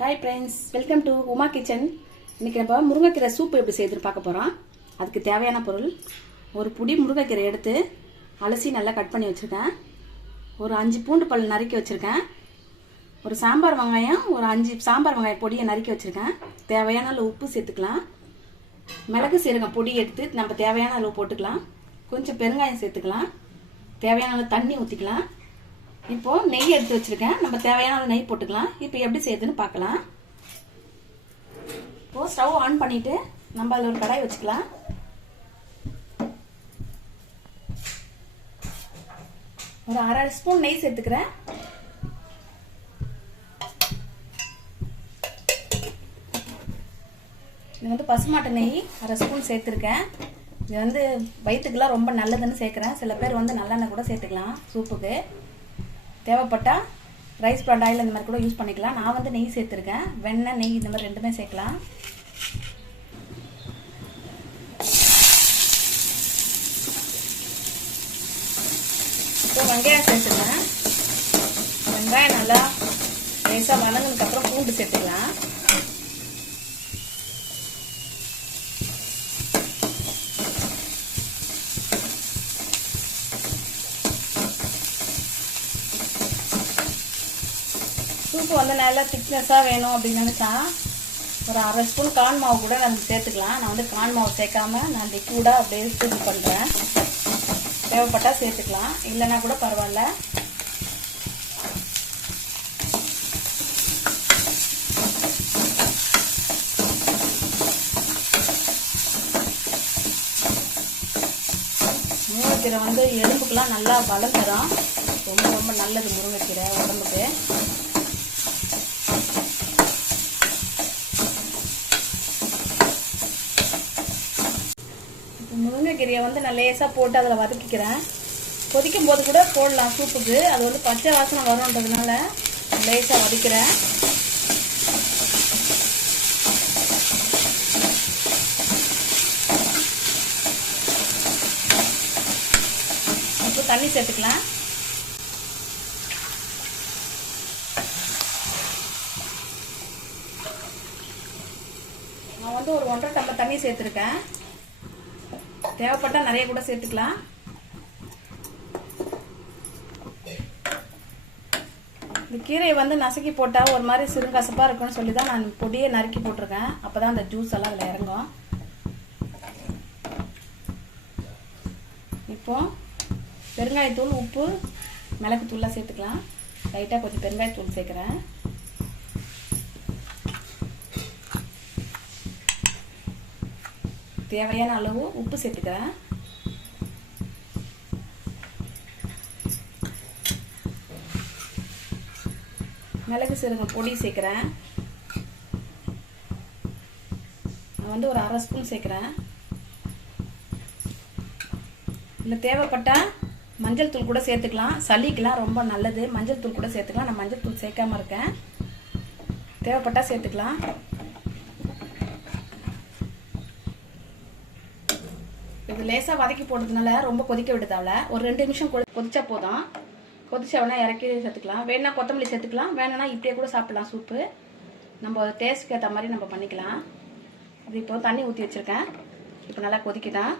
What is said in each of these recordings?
Hi friends, welcome to Uma kitchen. இன்றைக்கி நம்ம முருங்கைக்கீரை சூப்பு எப்படி செய்யுதுன்னு பார்க்க போகிறோம். அதுக்கு தேவையான பொருள்: ஒரு புடி முருங்கைக்கீரை எடுத்து அலசி நல்லா கட் பண்ணி வச்சுருக்கேன். ஒரு 5 பூண்டு பல் நறுக்கி வச்சுருக்கேன். ஒரு சாம்பார் வெங்காயம், ஒரு 5 சாம்பார் வெங்காயம் பொடியை நறுக்கி வச்சுருக்கேன். தேவையான அளவு உப்பு சேர்த்துக்கலாம். மிளகு சீரகம் பொடி எடுத்து நம்ம தேவையான அளவு போட்டுக்கலாம். கொஞ்சம் பெருங்காயம் சேர்த்துக்கலாம். தேவையான அளவு தண்ணி ஊற்றிக்கலாம். இப்போது நெய் எடுத்து வச்சுருக்கேன். நம்ம தேவையான நெய் போட்டுக்கலாம். இப்போ எப்படி செய்யுதுன்னு பார்க்கலாம். இப்போது ஸ்டவ் ஆன் பண்ணிவிட்டு நம்ம அதில் ஒரு கடாய் வச்சுக்கலாம். ஒரு 1/2 ஸ்பூன் நெய் சேர்த்துக்கிறேன். இது வந்து பசுமாட்டு நெய் 1/2 ஸ்பூன் சேர்த்துருக்கேன். இது வந்து வயிற்றுக்கெல்லாம் ரொம்ப நல்லதுன்னு சேர்க்குறேன். சில பேர் வந்து நல்லெண்ணெய் கூட சேர்த்துக்கலாம் சூப்புக்கு. தேவைப்பட்டால் ரைஸ் பிராண்ட் ஆயில் இந்த மாதிரி கூட யூஸ் பண்ணிக்கலாம். நான் வந்து நெய் சேர்த்துருக்கேன். வெண்ணெய், நெய் இந்த மாதிரி ரெண்டுமே சேர்க்கலாம். இப்போ வெங்காயம் சேர்த்துக்கலாம். வெங்காயம் நல்லா லேசாக வதங்கினதுக்கப்புறம் பூண்டு சேர்த்துக்கலாம். சூப்பு வந்து நல்லா திக்னஸாக வேணும் அப்படின்னு நினச்சா ஒரு 1/2 ஸ்பூன் கார்ன் மாவு கூட நம்ம சேர்த்துக்கலாம். நான் வந்து கார்ன் மாவு சேர்க்காம நான் லிக்விடாக அப்படியே சூப்பு பண்ணுறேன். தேவைப்பட்டால் சேர்த்துக்கலாம், இல்லைன்னா கூட பரவாயில்ல. முருங்கைக்கீரை வந்து எலும்புக்கெல்லாம் நல்லா பலம் தரும். ரொம்ப ரொம்ப நல்லது முருங்கைக்கீரை உடம்புக்கு. முருங்கைக்கீரையை வந்து நான் லேசாக போட்டு அதில் வதக்கிக்கிறேன். கொதிக்கும் போது கூட போடலாம் சூப்புக்கு. அது வந்து பச்சை வாசனை வரும்ன்றதுனால லேசாக வதக்கிறேன். இப்போ தண்ணி சேர்த்துக்கலாம். நான் வந்து ஒரு 1.5 டம்ளர் தண்ணி சேர்த்துருக்கேன். தேவைப்பட்டால் நிறைய கூட சேர்த்துக்கலாம். இந்த கீரையை வந்து நசுக்கி போட்டால் ஒரு மாதிரி சிறுங்கசப்பாக இருக்குன்னு சொல்லி தான் நான் பொடியை நறுக்கி போட்டிருக்கேன். அப்போ தான் அந்த ஜூஸ் எல்லாம் அதில் இறங்கும். இப்போ பெருங்காயத்தூள், உப்பு, மிளகுத்தூள்லாம் சேர்த்துக்கலாம். லைட்டாக கொஞ்சம் பெருங்காயத்தூள் சேர்க்குறேன். தேவையான அளவு உப்பு சேர்த்துக்கிறேன். மிளகு சீரகம் பொடி சேர்க்குறேன். நான் வந்து ஒரு 1/2 ஸ்பூன் சேர்க்குறேன். இல்லை தேவைப்பட்டால் மஞ்சள் தூள் கூட சேர்த்துக்கலாம். சளிக்கெலாம் ரொம்ப நல்லது. மஞ்சள் தூள் கூட சேர்த்துக்கலாம். நான் மஞ்சள் தூள் சேர்க்காம இருக்கேன். தேவைப்பட்டால் சேர்த்துக்கலாம். இது லேசாக வதக்கி போடுறதுனால ரொம்ப கொதிக்க விடுதாவில் ஒரு 2 நிமிஷம் கொதிச்சா போதும். கொதிச்சா வேணா இறக்கி சேர்த்துக்கலாம். வேணா கொத்தமல்லி சேர்த்துக்கலாம். வேணும்னா இப்படியே கூட சாப்பிடலாம். சூப்பு நம்ம டேஸ்ட்டுக்கு ஏற்ற மாதிரி நம்ம பண்ணிக்கலாம். இது இப்போ தண்ணி ஊற்றி வச்சுருக்கேன். இப்போ நல்லா கொதிக்கிதான்.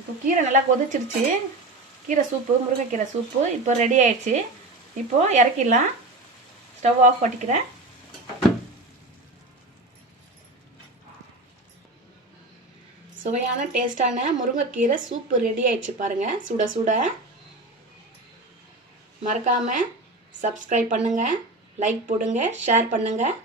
இப்போ கீரை நல்லா கொதிச்சிருச்சு. கீரை சூப்பு, முருங்கைக்கீரை சூப்பு இப்போ ரெடி ஆயிடுச்சு. இப்போது இறக்கிடலாம். ஸ்டவ் ஆஃப் பண்ணிக்கிறேன். சுவையான டேஸ்டான முருங்கைக்கீரை சூப்பு ரெடி ஆயிடுச்சு பாருங்கள். சுட சுட. மறக்காமல் சப்ஸ்கிரைப் பண்ணுங்கள், லைக் போடுங்க, ஷேர் பண்ணுங்கள்.